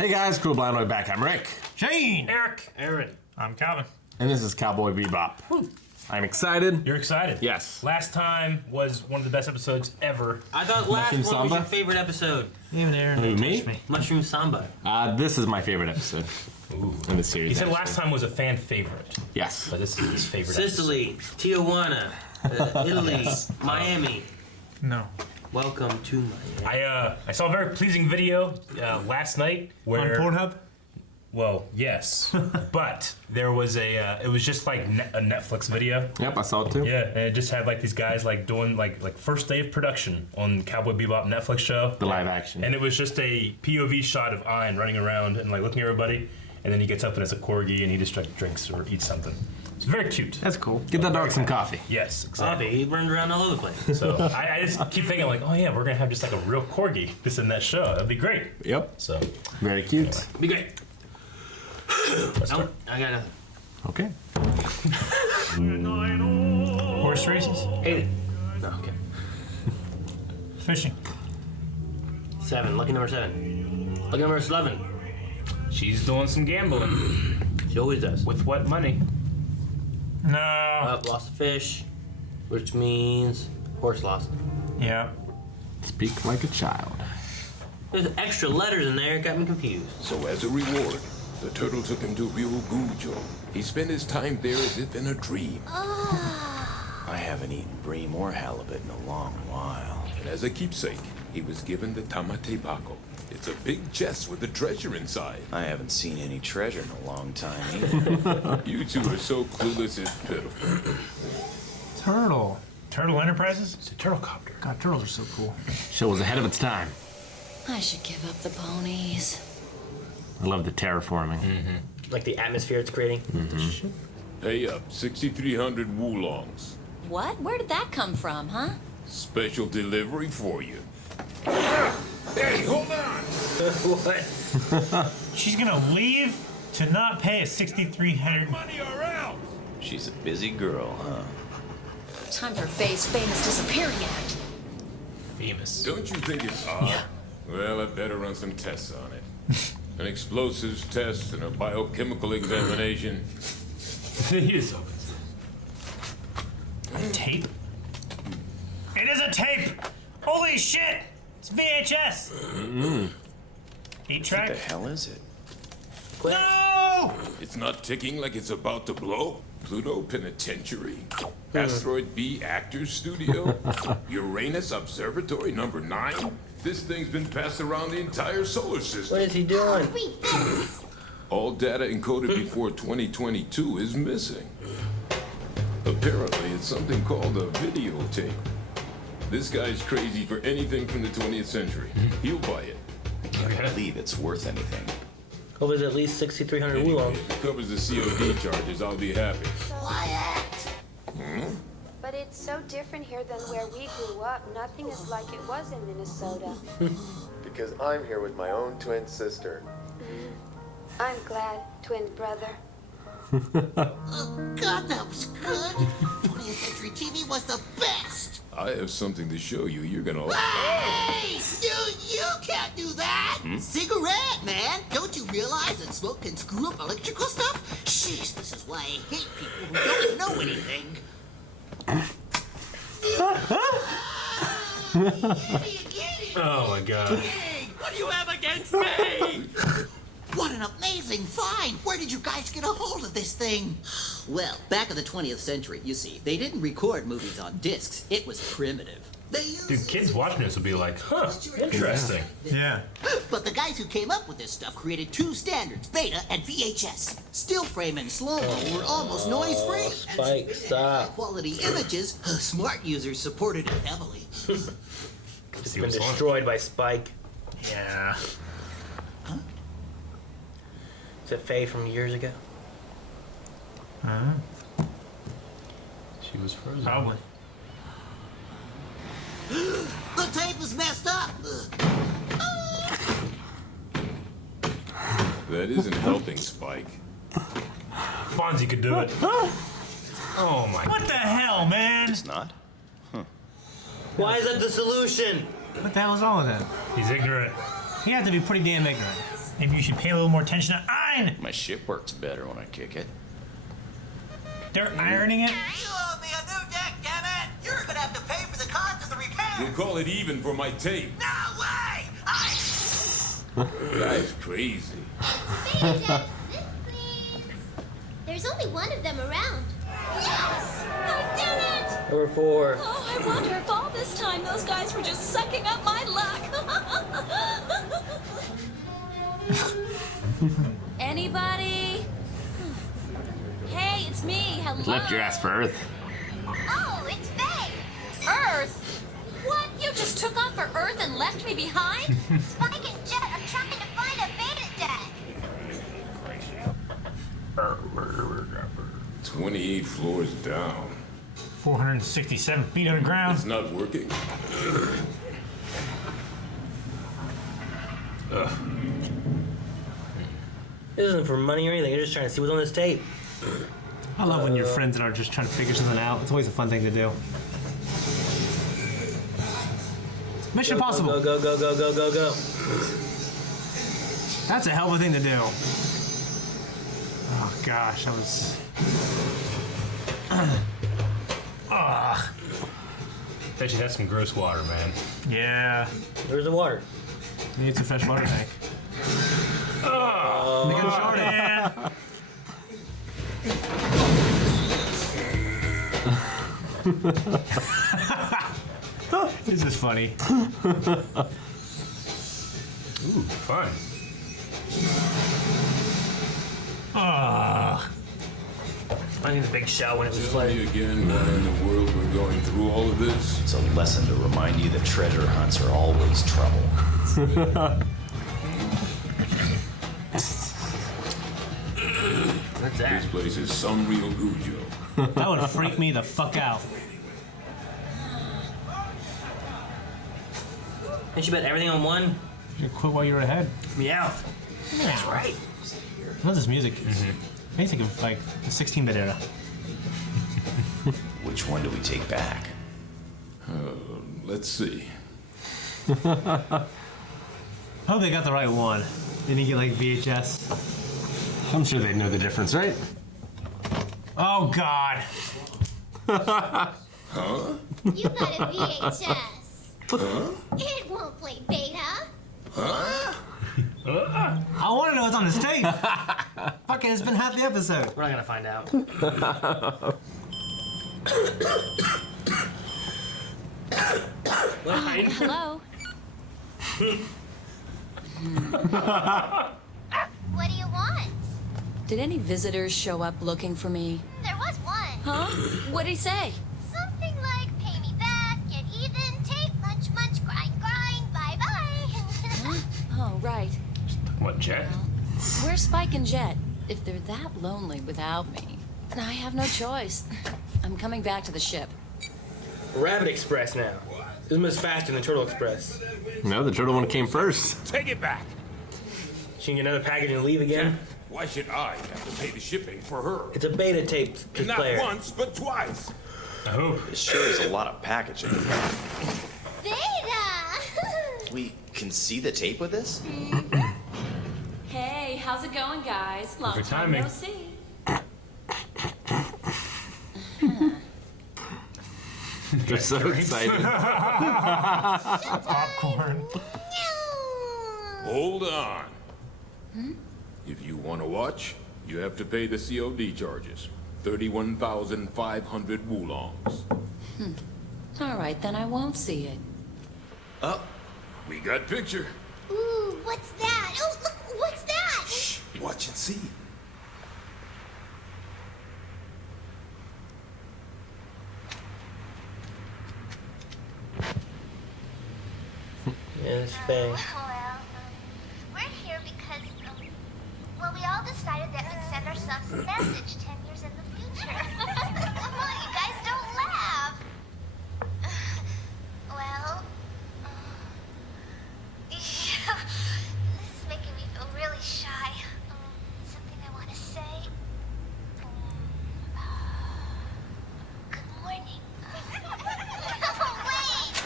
Hey guys, Cool Blind Boy back. I'm Rick. Shane! Eric! Aaron. I'm Calvin. And this is Cowboy Bebop. I'm excited. You're excited? Yes. Last time was one of the best episodes ever. I thought last Mushroom one was your Samba? favorite episode. Even Aaron Who, didn't me? touch me. Mushroom Samba. This is my favorite episode in the series. He said actually. last time was a fan favorite, Yes. but this is his favorite Sicily, Tijuana, Italy, Miami. No. Welcome to Miami. I saw a very pleasing video last night where... On Pornhub? Well, yes. But there was it was just like a Netflix video. Yep, I saw it too. Yeah, and it just had like these guys like doing like first day of production on Cowboy Bebop Netflix show. The live action. And it was just a POV shot of Ein running around and like looking at everybody, and then he gets up and it's a corgi and he just like drinks or eats something. It's very cute. That's cool. Get that dog some coffee. Yes, exactly. Bobby, he runs around all over the place. So I just keep thinking like, oh yeah, we're gonna have just like a real corgi just in that show. That'd be great. Yep. So Very cute. Be great. let's Oh, start. I got nothing. Okay. Horse races? Hate it. No, okay. Fishing. 7. Lucky number 7. Lucky number 11. She's doing some gambling. She always does. With what money? No. Lost a fish, which means horse lost. Yeah. Speak like a child. There's extra letters in there. It got me confused. So as a reward, the turtle took him to Ryugujo. He spent his time there as if in a dream. I haven't eaten bream or halibut in a long while. And as a keepsake, he was given the tamate bako. It's a big chest with a treasure inside. I haven't seen any treasure in a long time either. You two are so clueless it's pitiful. Turtle. Turtle Enterprises? It's a turtlecopter. God, turtles are so cool. Show was ahead of its time. I should give up the ponies. I love the terraforming. Like the atmosphere it's creating. Pay up, 6,300 wulongs. What? Where did that come from, huh? Special delivery for you. Hey, hold on! What? She's gonna leave to not pay a 6,300. Money or else! She's a busy girl, huh? Time for Faye's famous disappearing act. Famous. Don't you think it's odd? Well, I better run some tests on it. An explosives test and a biochemical examination. He is so A tape? It is a tape! Holy shit! It's VHS! 8 What track? the hell is it? No! It's not ticking like it's about to blow. Pluto Penitentiary, Asteroid B Actors Studio, Uranus Observatory number 9. This thing's been passed around the entire solar system. What is he doing? All data encoded before 2022 is missing. Apparently, it's something called a videotape. This guy's crazy for anything from the 20th century. He'll buy it. I can't believe it's worth anything. Hope it's at least 6,300 wulong. If it covers the COD charges, I'll be happy. But it's so different here than where we grew up. Nothing is like it was in Minnesota. Because I'm here with my own twin sister. I'm glad, twin brother. Oh, God, that was good. 20th century TV was the best. I have something to show you. You're gonna like. Hey! You can't do that. Cigarette, man. Don't you realize that smoke can screw up electrical stuff? Jeez, this is why I hate people who don't know anything. Oh my god. What do you have against me? What an amazing find! Where did you guys get a hold of this thing? Well, back in the 20th century, you see, they didn't record movies on discs. It was primitive. They used... Dude, kids watching this will be like, huh, interesting. Yeah. But the guys who came up with this stuff created 2 standards, Beta and VHS. Still frame and slow-mo were almost noise-free. Spike, stop. Quality images, smart users supported it heavily. It's been destroyed by Spike. Yeah. Is it Faye from years ago? She was frozen. Probably. The tape is messed up. That isn't helping, Spike. Fonzie could do it. Oh my What the hell, man? It's not? Why is that the solution? What the hell is wrong with that? He's ignorant. You have to be pretty damn ignorant. Maybe you should pay a little more attention to Ein. My ship works better when I kick it. They're ironing it. You owe me a new deck, damn it! You're gonna have to pay for the cost of the repair. We'll call it even for my tape. No way! Guy's crazy. Baby Dad, this please. There's only one of them around. Yes! I did it! Number 4. Oh, I wonder if all this time those guys were just sucking up my luck. Anybody? Hey, it's me. Hello. Left your ass for Earth. Oh, it's Faye. Earth? What? You just took off for Earth and left me behind? Spike and Jet are trying to find a beta deck. 28 floors down. 467 feet underground. It's not working. This isn't for money or anything. You're just trying to see what's on this tape. I love when your friends and are just trying to figure something out. It's always a fun thing to do. Mission Impossible. Go. That's a hell of a thing to do. Oh gosh, that was. Ugh. Bet you had some gross water, man. Yeah. Where's the water? Needs a fresh water tank. Oh, They got shorted. This is funny. ooh, fun. Ugh. I need a big shower when it was Tell flooded. me again why in the world we're going through all of this. It's a lesson to remind you that treasure hunts are always trouble. What's that? This place is some real Gujo. That would freak me the fuck out. Didn't you bet everything on one? You quit while you're ahead. Meow. That's right. I love this music. I think of like the 16-bit era. Which one do we take back? Let's see. I hope they got the right one. Didn't he get like VHS? I'm sure they know the difference, right? Oh God. You got a VHS. It won't play beta. I want to know what's on his tape. Fuck it, it's been half the episode. We're not gonna find out. Hello? What do you want? Did any visitors show up looking for me? There was one. Huh? What'd he say? Something like pay me back, get even, take munch, grind, bye-bye. Oh, right. What, Jet? Where's Spike and Jet? If they're that lonely without me, I have no choice. I'm coming back to the ship. Rabbit Express now. This moves faster than Turtle Express. No, the turtle one came first. Take it back. She can get another package and leave again. Why should I have to pay the shipping for her? It's a beta tape to Not player. once, but twice. I hope. It sure is a lot of packaging. Beta! We can see the tape with this? Hey, how's it going, guys? Long Perfect time timing. no see. They're so excited. Popcorn. Hold on. If you want to watch, you have to pay the COD charges. 31,500 woolongs. All right, then I won't see it. Oh, we got picture. Ooh, what's that? Oh, look, what's that? Shh, watch and see. Yes, Faye. Well, we're here because, well, we all decided that we'd send ourselves a message 10 years in the future. Come on, you guys, don't laugh. Well, this is making me feel really shy. Something I want to say. Good morning. Wait!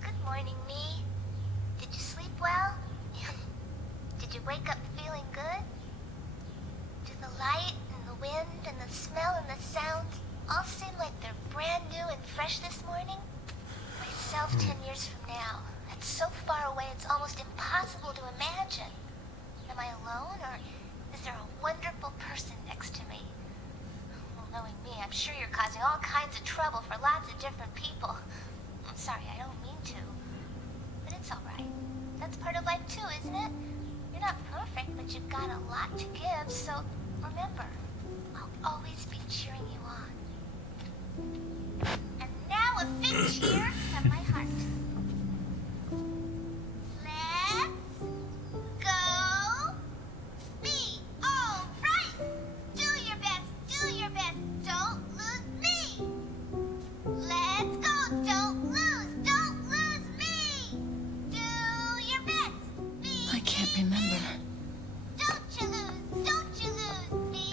Good morning, me. wake up feeling good? Do the light and the wind and the smell and the sounds all seem like they're brand new and fresh this morning? Myself 10 years from now. That's so far away it's almost impossible to imagine. Am I alone, or is there a wonderful person next to me? Well, knowing me, I'm sure you're causing all kinds of trouble for lots of different people. I'm sorry, I don't mean to. But it's alright. That's part of life too, isn't it? You're not perfect, but you've got a lot to give, so remember, I'll always be cheering you on. And now a big cheer from my heart. Let's go be all right. Do your best, do your best. Don't lose me. Let's go, don't lose me. Do your best. Be I can't remember. Don't you lose me.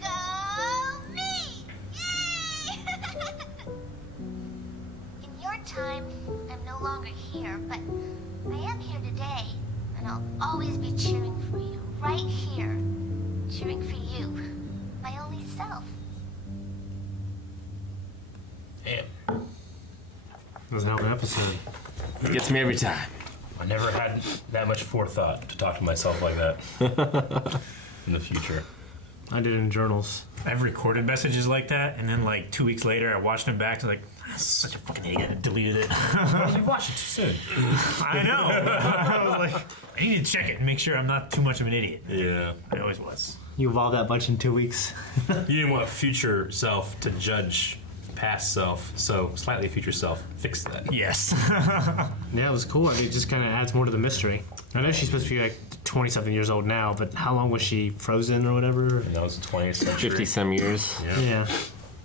Go me. Yay! In your time, I'm no longer here, but I am here today, and I'll always be cheering for you, right here. Cheering for you, my only self. Damn. That was an hell of an episode. It gets me every time. I never had that much forethought to talk to myself like that in the future. I did it in journals. I've recorded messages like that, and then like 2 weeks later, I watched them back to like, that's such a fucking idiot. I deleted it. You watched it too soon. I know. I was like, I need to check it and make sure I'm not too much of an idiot. Yeah. I always was. You evolved that much in 2 weeks. You didn't want future self to judge past self, so slightly future self fix that. Yes. Yeah, it was cool. I mean, it just kind of adds more to the mystery. I know she's supposed to be like 20-something years old now, but how long was she frozen or whatever? And that was the 20th century. 50 some years. Yeah.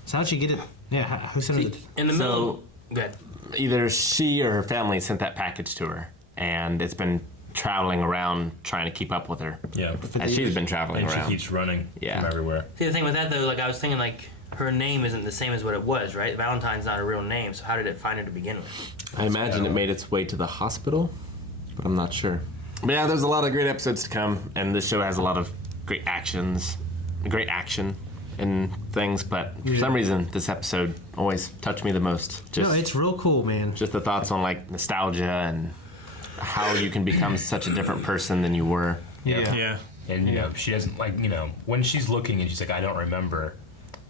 So how'd she get it? Yeah, who sent her? In the middle. Good. Either she or her family sent that package to her, and it's been traveling around trying to keep up with her. Yeah. And she's been traveling And around. she keeps running from everywhere. See, the thing with that, though, like, I was thinking, like, her name isn't the same as what it was, right? Valentine's not a real name, so how did it find her to begin with? I imagine it made its way to the hospital, but I'm not sure. But yeah, there's a lot of great episodes to come, and this show has a lot of great action and things, but for some reason, this episode always touched me the most. Just, No, it's real cool, man. just the thoughts on like nostalgia and how you can become such a different person than you were. Yeah. And, you know, she doesn't, like, you know, when she's looking and she's like, I don't remember,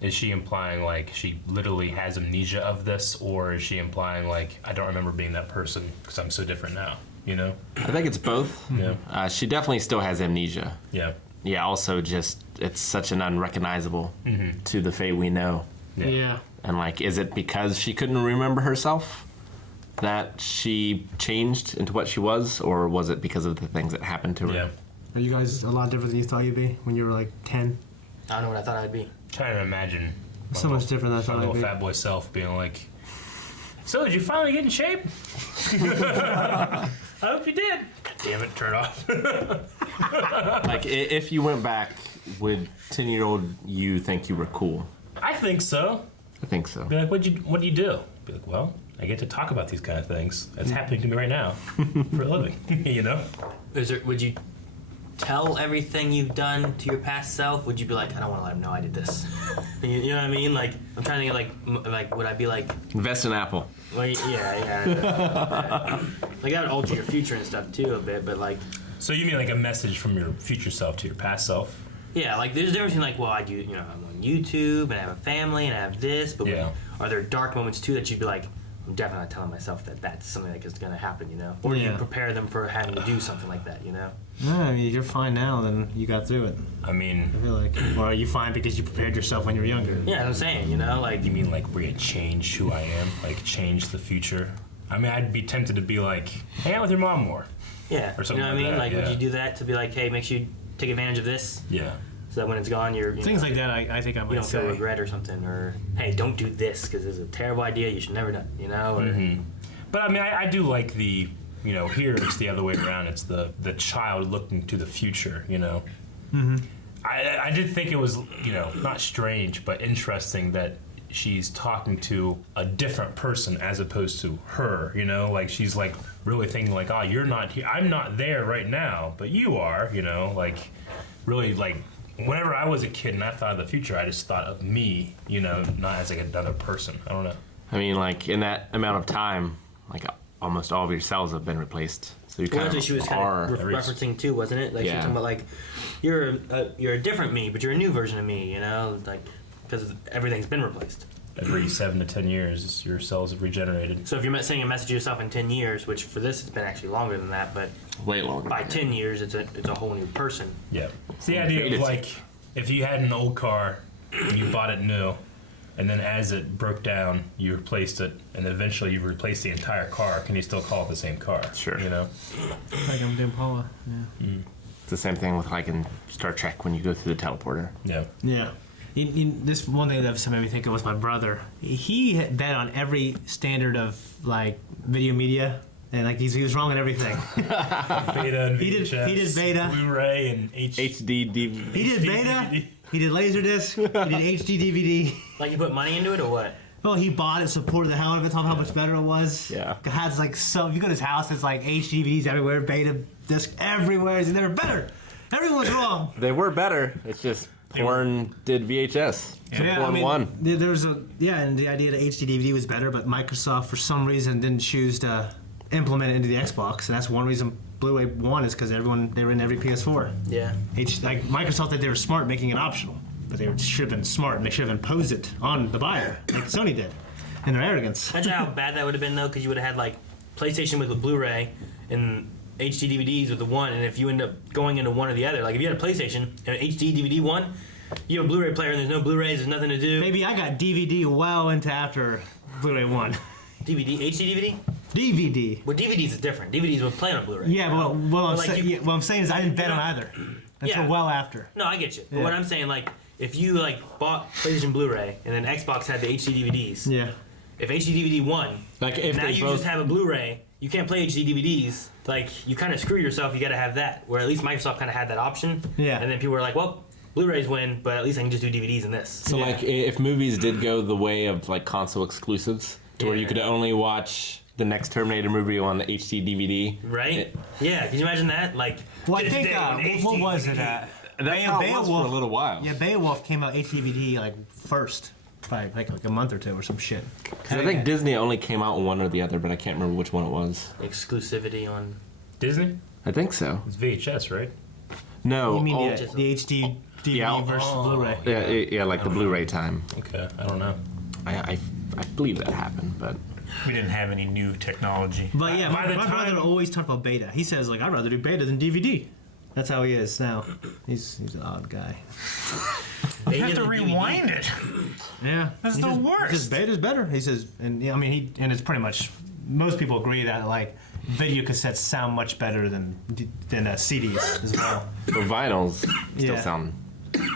is she implying, like, she literally has amnesia of this, or is she implying, like, I don't remember being that person because I'm so different now, you know? I think it's both. Yeah. She definitely still has amnesia. Yeah. Yeah, also just, it's such an unrecognizable to the Faye we know. Yeah. And like, is it because she couldn't remember herself that she changed into what she was, or was it because of the things that happened to her? Yeah. Are you guys a lot different than you thought you'd be when you were like 10? I don't know what I thought I'd be. Trying to imagine So much different than I my thought little I'd be. fat boy self being like, so did you finally get in shape? I hope you did. God damn it, turn it off. Like, if you went back, would 10-year-old you think you were cool? I think so. I think so. Be like, what do you do? Be like, well, I get to talk about these kind of things. That's happening to me right now for a living, you know? Would you tell everything you've done to your past self? Would you be like, I don't want to let him know I did this? You know what I mean? Like, I'm trying to think, like, would I be like, Invest in Apple. well, yeah. Like, that would alter your future and stuff too a bit, but like, So you mean like a message from your future self to your past self? yeah, like there's a difference between like, well, I do, you know, I'm on YouTube and I have a family and I have this, but Yeah. are there dark moments too that you'd be like, I'm definitely not telling myself that that's something that is going to happen, you know? Or do you Yeah. prepare them for having to do something like that, you know? No, I mean, you're fine now, then you got through it. I mean, I feel like. Or are you fine because you prepared yourself when you were younger? Yeah, that's what I'm saying, you know? Like, you mean like we're gonna change who I am? Like change the future? I mean, I'd be tempted to be like, hang out with your mom more. yeah, Or you something know what I like mean? that, Like, yeah. would you do that to be like, hey, make sure you take advantage of this? Yeah. So that when it's gone, you Things know, like that, I think I you might don't feel say. regret or something, or hey, don't do this because it's a terrible idea. You should never do it, you know? Or, But I mean, I do like the, you know, here it's the other way around. It's the child looking to the future, you know? I did think it was, you know, not strange, but interesting that she's talking to a different person as opposed to her, you know, like she's like really thinking like, oh, you're not here, I'm not there right now, but you are, you know, like really like whenever I was a kid and I thought of the future, I just thought of me, you know, not as like another person. I don't know. I mean, like in that amount of time, like almost all of your cells have been replaced. So you kind Well, that's of what she was kind are. of referencing too, wasn't it? Like she was Yeah. talking about like you're a different me, but you're a new version of me. You know, like because everything's been replaced. Every 7 to 10 years, your cells have regenerated. So if you're sending a message to yourself in 10 years, which for this it's been actually longer than that, but way longer. By 10 years, it's a whole new person. Yeah, it's the idea of like if you had an old car and you bought it new, and then as it broke down, you replaced it, and eventually you replaced the entire car. Can you still call it the same car? Sure. You know. Like I'm doing Paula. Yeah. It's the same thing with like in Star Trek when you go through the teleporter. Yeah. Yeah. This one thing that made me think of was my brother. He had bet on every standard of like video media, and like he was wrong in everything. Beta and VHS, he did beta, Blu-ray, and HD DVD. He did beta. He did Laserdisc. He did HD DVD. Like you put money into it or what? Well, he bought it, supported the hell out of it, told him how much better it was. Yeah. It has like so. If you go to his house, it's like HD DVDs everywhere, beta disc everywhere. He's never better. Everyone's wrong. They were better. It's just porn did VHS. So porn won. There's and the idea that HD DVD was better, but Microsoft for some reason didn't choose to implement it into the Xbox, and that's one reason Blu-ray won is because they were in every PS4. Yeah. Like Microsoft that they were smart making it optional, but they should have been smart and they should have imposed it on the buyer, like Sony did, in their arrogance. Imagine how bad that would have been though, because you would have had like PlayStation with the Blu-ray and HD DVDs with the one, and if you end up going into one or the other, like if you had a PlayStation and an HD DVD one, you have a Blu-ray player and there's no Blu-rays, there's nothing to do. Maybe I got DVD well into after Blu-ray 1. DVD? HD DVD? DVD. Well, DVDs is different. DVDs would play on Blu-ray. Yeah, but what Like I'm saying is I didn't bet on either until well after. No, I get you. But Yeah. what I'm saying, like, if you like bought PlayStation Blu-ray and then Xbox had the HD DVDs, Yeah. if HD DVD won, Like if now they you both just have a Blu-ray, you can't play HD DVDs. Like, you kind of screw yourself. You got to have that. Where at least Microsoft kind of had that option. Yeah. And then people were like, well, Blu-rays win, but at least I can just do DVDs in this. So like if movies did go the way of like console exclusives to where you could only watch the next Terminator movie on the HD DVD. Right? Yeah. Can you imagine that? Like, Well, I this think day on what HD was it? That's how it was for a little while. Yeah, Beowulf came out HDVD like first, probably like a month or two or some shit. Because I think Disney only came out one or the other, but I can't remember which one it was. Exclusivity on Disney? I think so. It's VHS, right? No. You mean oh, the HD DVD versus Blu-ray? yeah, like the Blu-ray time. Okay, I don't know. I believe that happened, but We didn't have any new technology. But yeah, my brother always talked about beta. He says like I'd rather do beta than DVD. That's how he is now. He's an odd guy. You have to rewind it. Yeah, That's the worst. He says beta's better. He says, and I mean, and it's pretty much most people agree that like video cassettes sound much better than CDs as well. the vinyls still Yeah. sound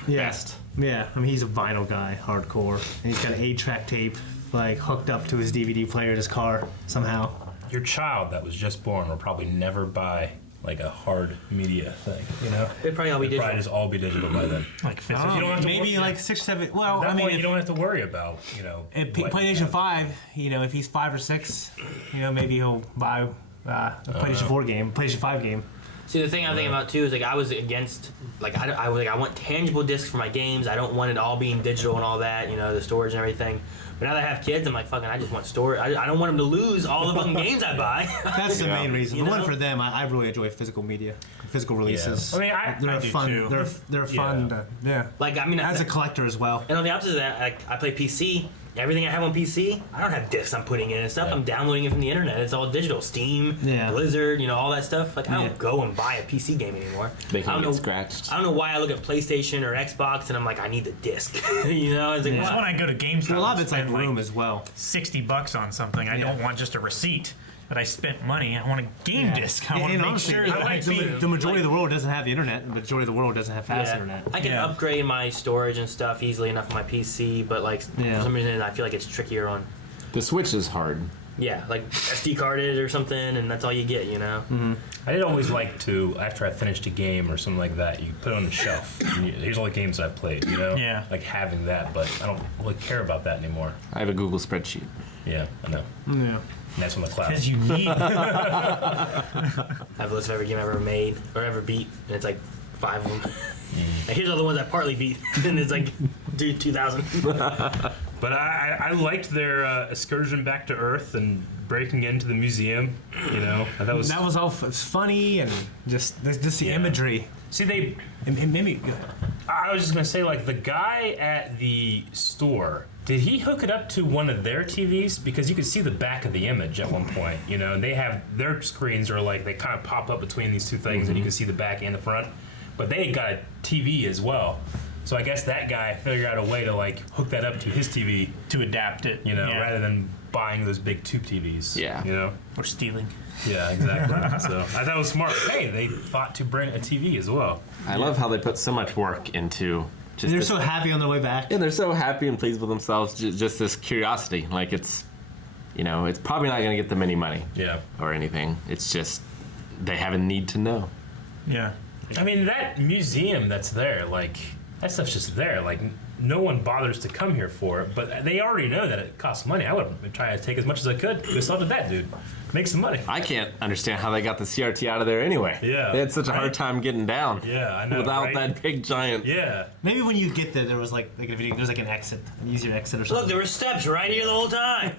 best. Yeah, I mean he's a vinyl guy, hardcore. And he's got an 8-track tape like hooked up to his DVD player in his car somehow. Your child that was just born will probably never buy like a hard media thing, you know? It'd probably all be digital. Probably just all be digital by then. Like So you don't have to maybe worry, like 6, 7. Well, that I mean, point, you don't have to worry about, you know. if what- PlayStation 5, you know, if he's 5 or 6, you know, maybe he'll buy a PlayStation 4 game, PlayStation 5 game. See, the thing I'm thinking about too is like I was against like I was like I want tangible discs for my games. I don't want it all being digital and all that, you know, the storage and everything. But now that I have kids, I'm like fucking. I just want storage. I don't want them to lose all the fucking games I buy. That's the main reason. You The one know? for them, I really enjoy physical media, physical releases. I mean, I do fun. too. They're fun. Yeah. Like I mean, As a collector as well. and on the opposite of that, like I play PC. Everything I have on PC, I don't have discs I'm putting in and stuff. I'm downloading it from the internet. It's all digital. Steam, Yeah. Blizzard, you know, all that stuff. Like I don't Yeah. go and buy a PC game anymore. They I can don't get know. scratched. I don't know why I look at PlayStation or Xbox and I'm like, I need the disc. You know, it's like Yeah. That's when I go to GameStop. Well, a lot of and it's like spend, room as well. $60 on something. I don't want just a receipt that I spent money. I want a game Yeah. disc. I And want to make honestly, sure that I the majority of the world doesn't have the internet. The majority of the world doesn't have fast internet. I can upgrade my storage and stuff easily enough on my PC, but like for some reason I feel like it's trickier on. The Switch is hard. Yeah, like SD carded or something, and that's all you get, you know? Mm-hmm. I did always like to, after I finished a game or something like that, you put it on the shelf. Here's all the games I've played, you know? Yeah. Like having that, but I don't really care about that anymore. I have a Google spreadsheet. Yeah, I know. Yeah. And that's on the cloud. Because you need. I have a list of every game I've ever made or ever beat, and it's like 5 of them. And here's all the ones I partly beat, and it's like, dude, 2,000. But I liked their excursion back to Earth and breaking into the museum. You know, That was all funny and just the imagery. See, they. It made me. I was just gonna say, like the guy at the store. Did he hook it up to one of their TVs? Because you could see the back of the image at one point. You know, and they have their screens are like they kind of pop up between these two things, and you can see the back and the front. But they got a TV as well. So I guess that guy figured out a way to like hook that up to his TV to adapt it, you know, rather than buying those big tube TVs. Yeah. You know? Or stealing. Yeah, exactly. So I thought it was smart. Hey, they thought to bring a TV as well. I love how they put so much work into just They're this, so happy on their way back. yeah, they're so happy and pleased with themselves. Just this curiosity, like it's, you know, it's probably not going to get them any money Yeah. or anything. It's just they have a need to know. Yeah. I mean, that museum that's there, like, that stuff's just there. Like, no one bothers to come here for it, but they already know that it costs money. I would try to take as much as I could. Go sell to that dude. Make some money. I can't understand how they got the CRT out of there anyway. Yeah, they had such a hard right? time getting down. Yeah, I know, without right? that big giant. Yeah. Maybe when you get there was like a video, there's like an exit, an easier exit or something. Look, there were steps right here the whole time.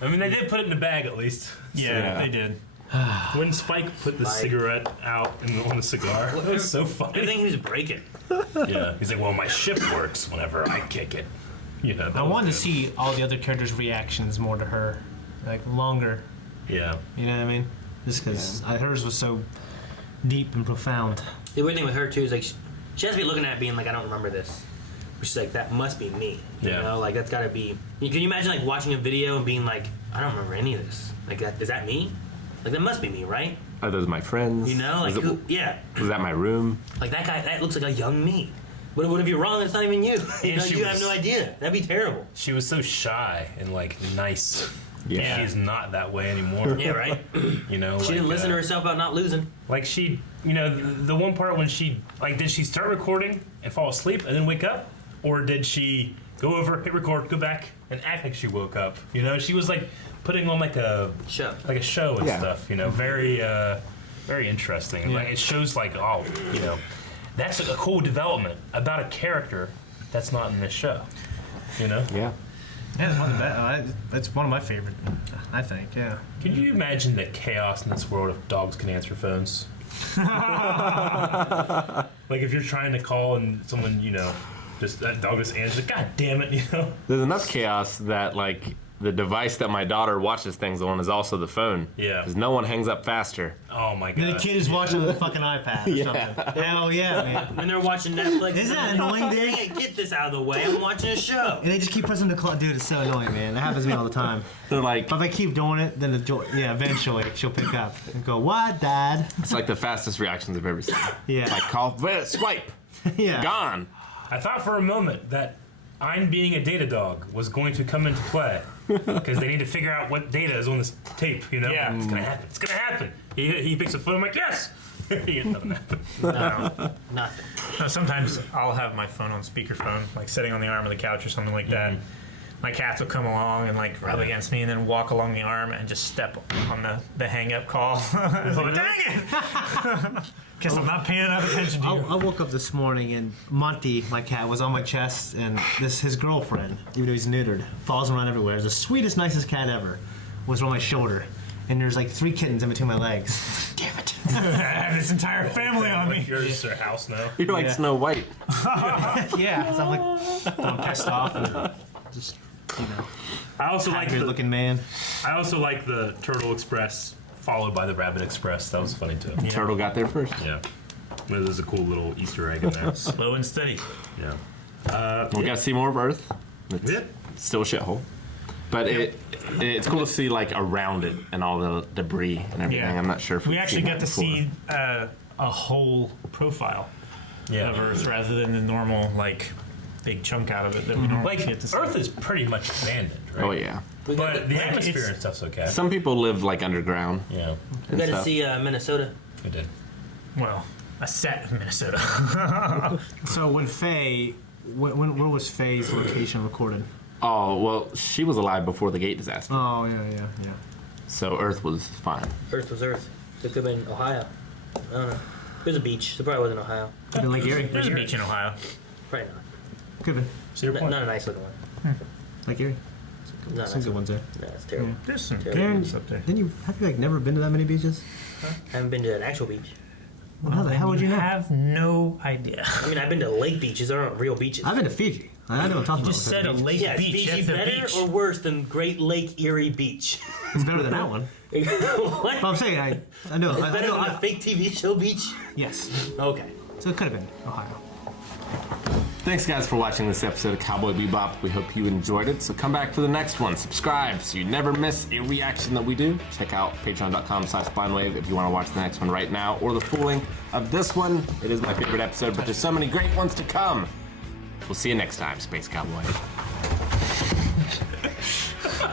I mean, they did put it in the bag at least. Yeah, they did. When Spike put the cigarette out on the cigar, it was so funny. I think he was breaking. Yeah, he's like, well, my ship works whenever I kick it. You know, I wanted to see all the other characters' reactions more to her, like longer. Yeah. You know what I mean? Just because hers was so deep and profound. The weird thing with her too is like she has to be looking at it being like, I don't remember this. Which is like, that must be me. You Yeah. know, like that's gotta be. Can you imagine like watching a video and being like, I don't remember any of this. Like that is that me? Like that must be me, right? Are those my friends? You know, like yeah. Was that my room? Like that guy, that looks like a young me. But if you're wrong, it's not even you. You know, you have no idea. That'd be terrible. She was so shy and like nice. Yeah. She's not that way anymore. Yeah, right. You know, She didn't listen to herself about not losing. Like she, you know, the one part when she, like, did she start recording and fall asleep and then wake up? Or did she go over, hit record, go back, and act like she woke up? You know, she was like putting on like a show and stuff. You know, very, very interesting. Like it shows like, oh, you know, that's a cool development about a character that's not in this show. You know? Yeah. Yeah, it's one of my favorite, I think, yeah. Can you imagine the chaos in this world if dogs can answer phones? Like if you're trying to call and someone, you know, just that dog just answers, God damn it, you know? There's enough chaos that like the device that my daughter watches things on is also the phone. Yeah. Because no one hangs up faster. Oh my god. The kid is watching the fucking iPad or something. Hell yeah, man. When they're watching Netflix. Isn't that annoying, dude? Hey, get this out of the way. I'm watching a show. And they just keep pressing the clock. Dude, it's so annoying, man. That happens to me all the time. They're like, But if I keep doing it, then eventually she'll pick up and go, "What, Dad?" it's like the fastest reactions I've ever seen. Yeah. Like call, swipe, Yeah. gone. I thought for a moment that I'm being a data dog was going to come into play because they need to figure out what data is on this tape. You know, Yeah. It's gonna happen. It's gonna happen. He picks a phone. I'm like, yes. Nothing happened. No, nothing. No, sometimes I'll have my phone on speakerphone, like sitting on the arm of the couch or something like that. My cats will come along and like rub against me and then walk along the arm and just step on the hang up call. It's like, dang it! Guess I'm not paying enough attention to you. I woke up this morning and Monty, my cat, was on my chest, and his girlfriend, even though he's neutered, follows around everywhere. It's the sweetest, nicest cat ever. Was on my shoulder, and there's like 3 kittens in between my legs. Damn it! I have this entire family on me. You're just their house now. You're like Snow White. Yeah, so I'm pissed off and just, you know, I also like the looking man. I also like the Turtle Express followed by the Rabbit Express. That was funny too. Turtle got there first. Yeah. Well, there's a cool little Easter egg in there. Slow and steady. Yeah. We got to see more of Earth. It's Yeah. still a shithole. But it's cool to see like around it and all the debris and everything. Yeah. I'm not sure if We we've actually seen got that to before. see a whole profile of Earth rather than the normal like big chunk out of it that we don't Like, get to see. Earth is pretty much abandoned, right? Oh yeah. But the Like, atmosphere it's- and stuff's okay. Some people live like underground. Yeah, We got to see Minnesota. we did. Well, a set of Minnesota. So when Faye, where was Faye's location recorded? Oh well, she was alive before the gate disaster, Oh yeah. so Earth was fine. Earth was Earth. It could have been Ohio. I don't know. There's a beach. So it probably wasn't Ohio. Could have been Lake Erie. There's a beach in Ohio. Probably not. Could have been Cedar Point. Not a nice looking one. Lake Erie. Not Some nice good ones there. No, it's terrible. There's some Terrible. good Darren, ones up there. didn't you have you like never been to that many beaches? I haven't been to an actual beach. Well, how the hell would you know? have no idea. I mean, I've been to lake beaches. There aren't real beaches. I've been to Fiji. I know what I'm talking You about. just said a lake Yeah, is beach. Fiji That's a better beach. or worse than Great Lake Erie Beach? It's better than that one. What? But I'm saying I know. It's I better know. than a fake TV show beach? Yes. Okay. So it could have been Ohio. Thanks guys for watching this episode of Cowboy Bebop. We hope you enjoyed it. So come back for the next one. Subscribe so you never miss a reaction that we do. Check out patreon.com/blindwave if you want to watch the next one right now or the full length of this one. It is my favorite episode, but there's so many great ones to come. We'll see you next time, Space Cowboy.